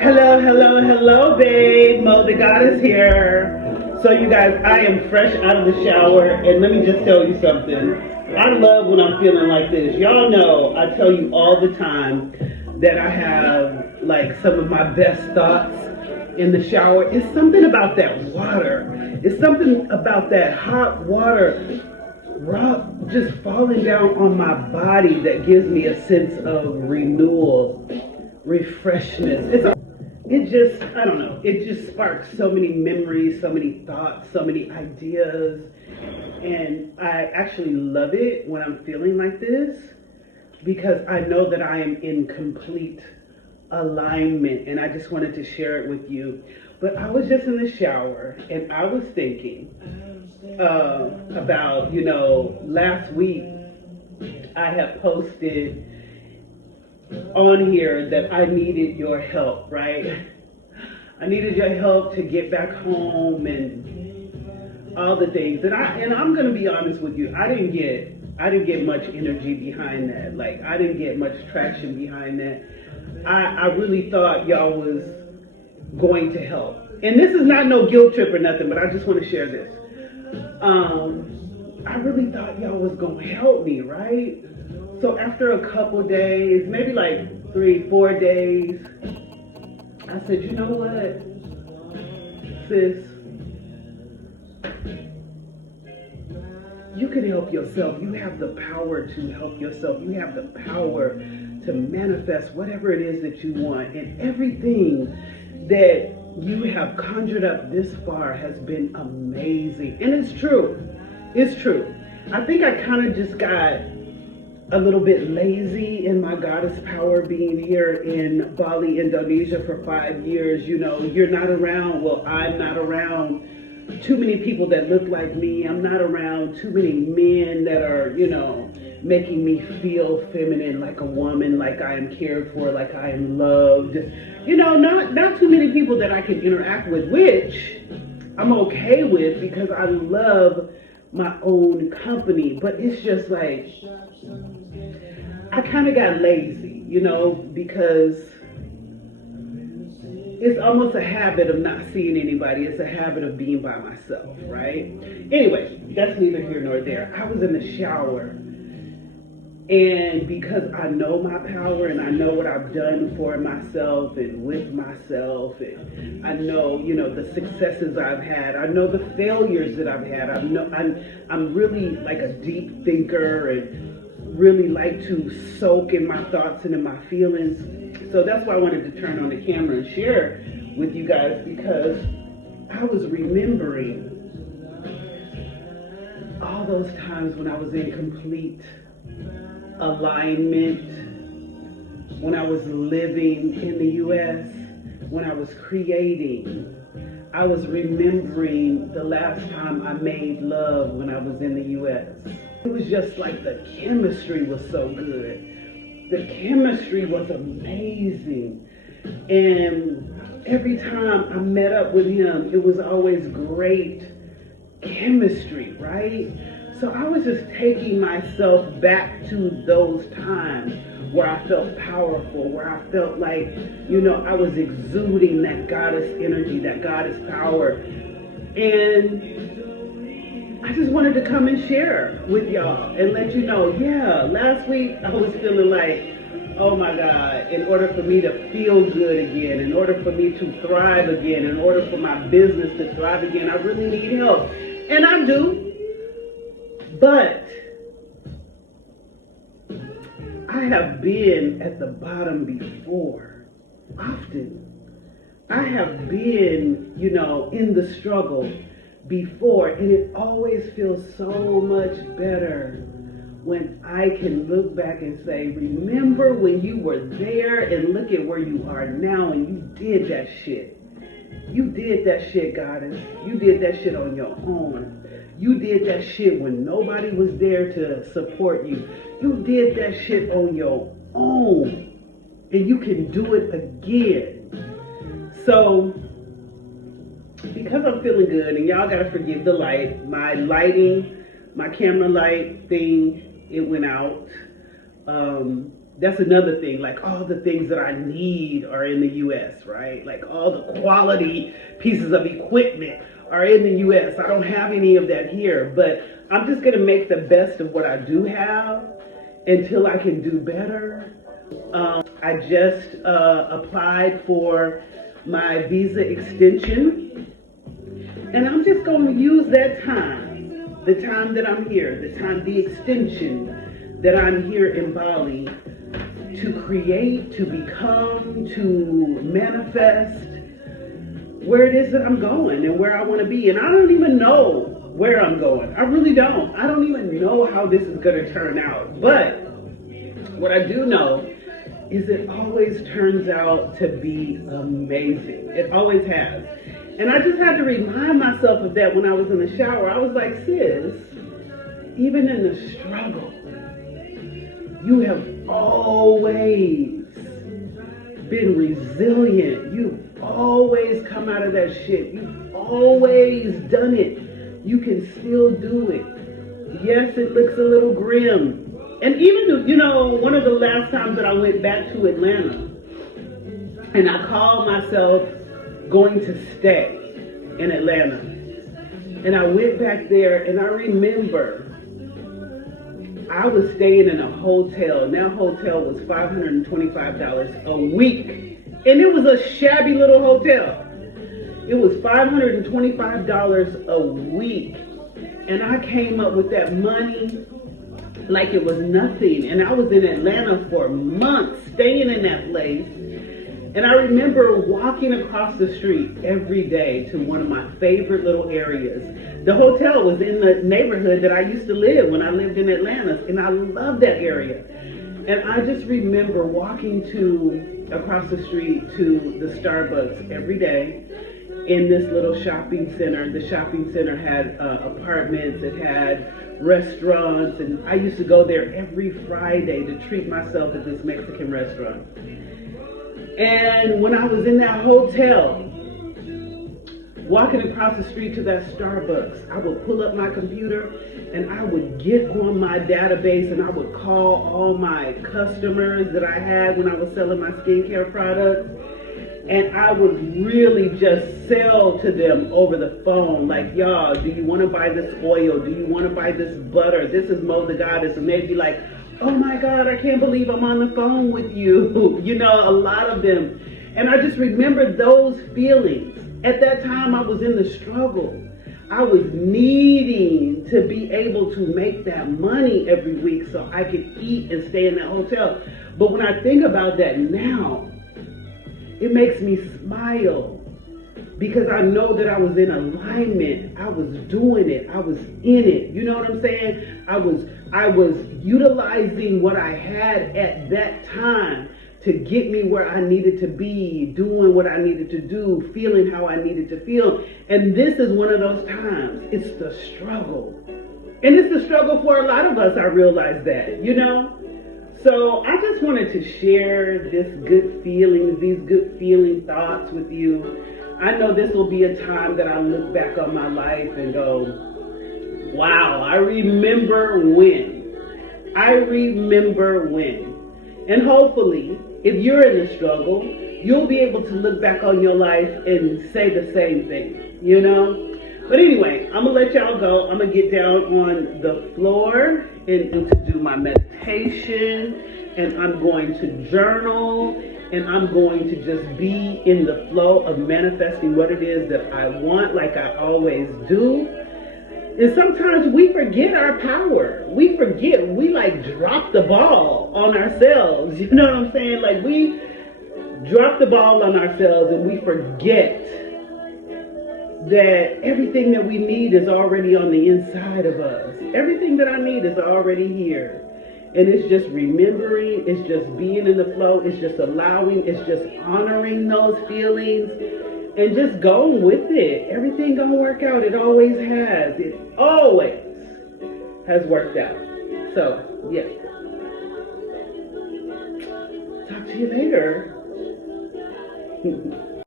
Hello, hello, hello, babe. Mo the Goddess here. So, you guys, I am fresh out of the shower, and let me just tell you something. I love when I'm feeling like this. Y'all know I tell you all the time that I have like some of my best thoughts in the shower. It's something about that water. It's something about that hot water just falling down on my body that gives me a sense of renewal, refreshness. I don't know, it just sparks so many memories, so many thoughts, so many ideas. And I actually love it when I'm feeling like this because I know that I am in complete alignment, and I just wanted to share it with you. But I was just in the shower and I was thinking about, last week I have posted on here that I needed your help, right? I needed your help to get back home and all the things. And I'm gonna be honest with you, I didn't get much energy behind that. Like, I didn't get much traction behind that. I really thought y'all was going to help. And this is not no guilt trip or nothing, but I just want to share this. I really thought y'all was gonna help me, right? So after a couple days, maybe like 3-4 days, I said, you know what, sis, you can help yourself. You have the power to help yourself. You have the power to manifest whatever it is that you want. And everything that you have conjured up this far has been amazing. And it's true. It's true. I think I kind of just got a little bit lazy in my goddess power being here in Bali, Indonesia for 5 years. You're not around. Well, I'm not around too many people that look like me. I'm not around too many men that are, making me feel feminine, like a woman, like I am cared for, like I am loved. Not too many people that I can interact with, which I'm okay with because I love my own company. But it's just like, I kind of got lazy, because it's almost a habit of not seeing anybody. It's a habit of being by myself, right? Anyway, that's neither here nor there. I was in the shower, and because I know my power and I know what I've done for myself and with myself, and I know, the successes I've had, I know the failures that I've had. I'm really like a deep thinker and really like to soak in my thoughts and in my feelings. So that's why I wanted to turn on the camera and share with you guys, because I was remembering all those times when I was in complete alignment, when I was living in the US, when I was creating. I was remembering the last time I made love when I was in the US. It was just like the chemistry was so good. The chemistry was amazing. And every time I met up with him, it was always great chemistry, right? So I was just taking myself back to those times where I felt powerful, where I felt like, I was exuding that goddess energy, that goddess power. And I just wanted to come and share with y'all and let you know, yeah, last week I was feeling like, oh my God, in order for me to feel good again, in order for me to thrive again, in order for my business to thrive again, I really need help. And I do. But I have been at the bottom before, often. I have been, in the struggle before, and it always feels so much better when I can look back and say, remember when you were there, and look at where you are now, and you did that shit. You did that shit, goddess. You did that shit on your own. You did that shit when nobody was there to support you. You did that shit on your own. And you can do it again. So, because I'm feeling good, and y'all gotta forgive the light, my lighting, my camera light thing, it went out. That's another thing. Like all the things that I need are in the US, right? Like all the quality pieces of equipment are in the US. I don't have any of that here, but I'm just going to make the best of what I do have until I can do better. I just applied for my visa extension, and I'm just going to use that time, the time that I'm here, the extension that I'm here in Bali, to create, to become, to manifest where it is that I'm going and where I want to be. And I don't even know where I'm going. I really don't. I don't even know how this is going to turn out. But what I do know is it always turns out to be amazing. It always has. And I just had to remind myself of that when I was in the shower. I was like, sis, even in the struggle, you have always been resilient. You've always come out of that shit. You've always done it. You can still do it. Yes, it looks a little grim. And even, one of the last times that I went back to Atlanta, and I called myself going to stay in Atlanta. And I went back there, and I remember I was staying in a hotel, and that hotel was $525 a week. And it was a shabby little hotel. It was $525 a week. And I came up with that money like it was nothing. And I was in Atlanta for months, staying in that place. And I remember walking across the street every day to one of my favorite little areas. The hotel was in the neighborhood that I used to live when I lived in Atlanta, and I loved that area. And I just remember walking across the street to the Starbucks every day in this little shopping center. The shopping center had apartments, it had restaurants, and I used to go there every Friday to treat myself at this Mexican restaurant. And when I was in that hotel, walking across the street to that Starbucks, I would pull up my computer and I would get on my database and I would call all my customers that I had when I was selling my skincare products. And I would really just sell to them over the phone, like, y'all, do you want to buy this oil? Do you want to buy this butter? This is Mo the Goddess. And they'd be like, oh my God, I can't believe I'm on the phone with you. A lot of them. And I just remember those feelings. At that time, I was in the struggle. I was needing to be able to make that money every week so I could eat and stay in that hotel. But when I think about that now, it makes me smile because I know that I was in alignment. I was doing it. I was in it. You know what I'm saying? I was utilizing what I had at that time to get me where I needed to be, doing what I needed to do, feeling how I needed to feel. And this is one of those times. It's the struggle. And it's the struggle for a lot of us, I realize that, So I just wanted to share these good feeling thoughts with you. I know this will be a time that I look back on my life and go, wow, I remember when. And hopefully, if you're in the struggle, you'll be able to look back on your life and say the same thing, But anyway, I'm going to let y'all go. I'm going to get down on the floor and to do my meditation, and I'm going to journal, and I'm going to just be in the flow of manifesting what it is that I want, like I always do. And sometimes we forget our power. We forget. We drop the ball on ourselves. You know what I'm saying? We drop the ball on ourselves and we forget that everything that we need is already on the inside of us. Everything that I need is already here. And it's just remembering, it's just being in the flow, it's just allowing, it's just honoring those feelings and just going with it. Everything gonna work out. It always has. It always has worked out. So, yeah. Talk to you later.